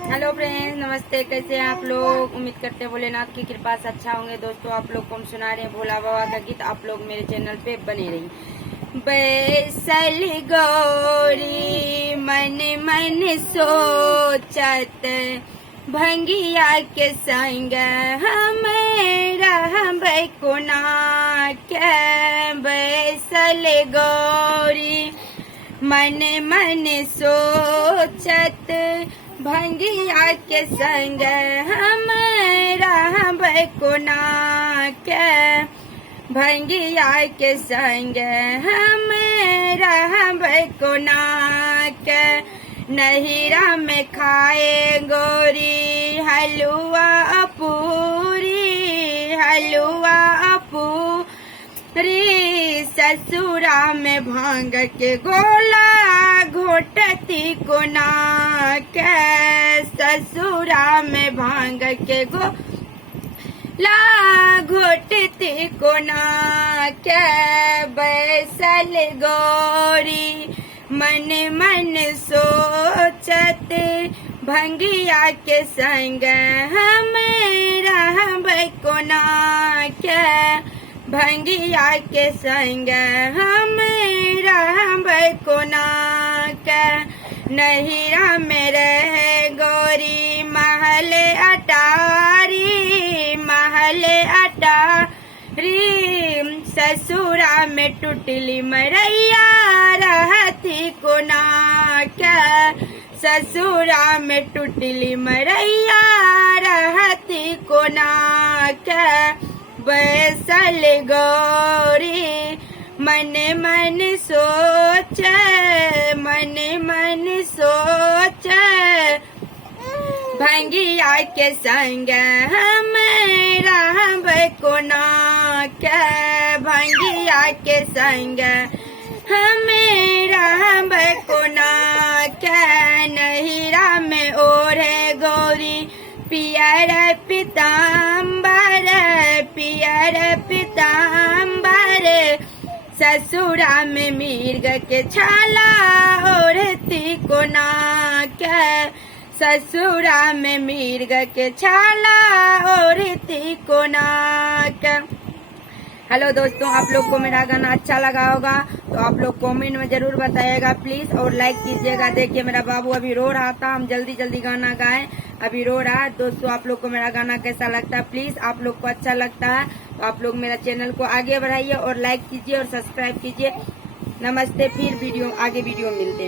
Hello friends, नमस्ते। कैसे हैं आप लोग? उम्मीद करते हैं भोलेनाथ की कृपा से अच्छा होंगे। दोस्तों, आप लोग को हम सुना रहे हैं भोला बाबा का गीत। आप लोग मेरे चैनल पे बने रहिए। बैसल गौरी मन मन सोचत, भंगिया के संग हमें रहबै कोना के। बैसल गौरी मन मन सोचत, भंगिया के संग हम रहबै कोना के। भंगिया के संग हम रहबै कोना के। नहिरा में खाए गोरी हलुआ पूरी, हलुआ पूरी। ससुरा में भांग के गोला घोटती कोना के। ससुरा में भांग के गोला घोटती कोना के। बैसल गौरी मन मन सोचत, भंगिया के संग हम रहबै कोना के। भंगिया के संग हम रहबै कोना के। नहिरा में रहे गोरी महल अटारी, महल अटारी। ससुरा में टुटली मरैया रहती कोना के। ससुरा में टुटली मरैया रहती कोना के। बैसल गौरी मन मन सोच, मन मन सोच। भंगिया के संग हम रहबै कोना के। भंगिया के संग हम रहबै कोना के। नहिरा में ओढ़े गौरी पियर पीताम्बर, पियर पीताम्बर। ससुरा में मिर्ग के छाला ओढ़ती कोना के। ससुरा में मिर्ग के छाला ओढ़ती कोना के। हेलो दोस्तों, आप लोग को मेरा गाना अच्छा लगा होगा तो आप लोग कमेंट में जरूर बताइएगा प्लीज, और लाइक कीजिएगा। देखिए मेरा बाबू अभी रो रहा था, हम जल्दी जल्दी गाना गाएं, अभी रो रहा है। दोस्तों, आप लोग को मेरा गाना कैसा लगता है? प्लीज आप लोग को अच्छा लगता है तो आप लोग मेरा चैनल को आगे बढ़ाइए और लाइक कीजिए और सब्सक्राइब कीजिए। नमस्ते, फिर आगे वीडियो मिलते हैं।